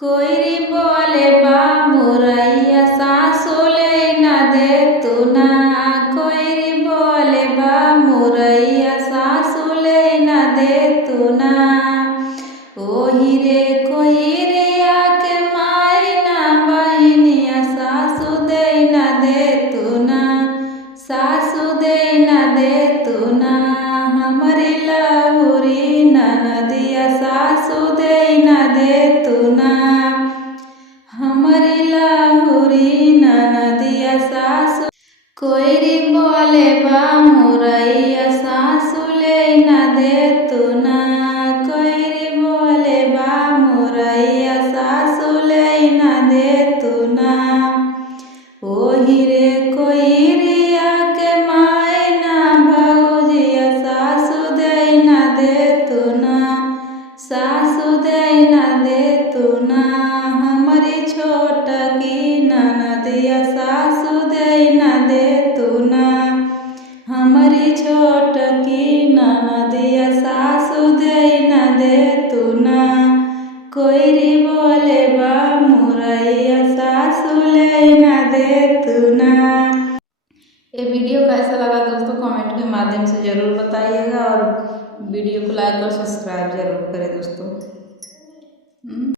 कोयरी बोले बा मुरैया सासु ले न दे तू ना। कोयरी बोले बा मुरैया सासु ले न दे तू ना। ओही रे कोयरिया के माई ना बहनिया सासु दे न दे तू ना। सासु दे न दे तू ना। हमरी लहुरी ननदिया सासु दे न दे तू ना। हमरी लहुरी ननदिया सासु। कोयरी बोले बा मुरैया सासु ले न दे तू ना। कोयरी बोले बा मुरैया सासु ले न दे तू ना। ओही रे कोयरिया के माई ना भौजिया सासु दे न दे तू ना। सासु दे न दे तू ना। हमरी छोटकी ननदिया सासु दे न दे तू ना। हमरी छोटकी ननदिया सासु दे न दे तू ना। कोयरी बोले बा मुरैया सासु ले न दे तू ना। ये वीडियो कैसा लगा दोस्तों कमेंट के माध्यम से ज़रूर बताइएगा और वीडियो को लाइक और सब्सक्राइब जरूर करें दोस्तों।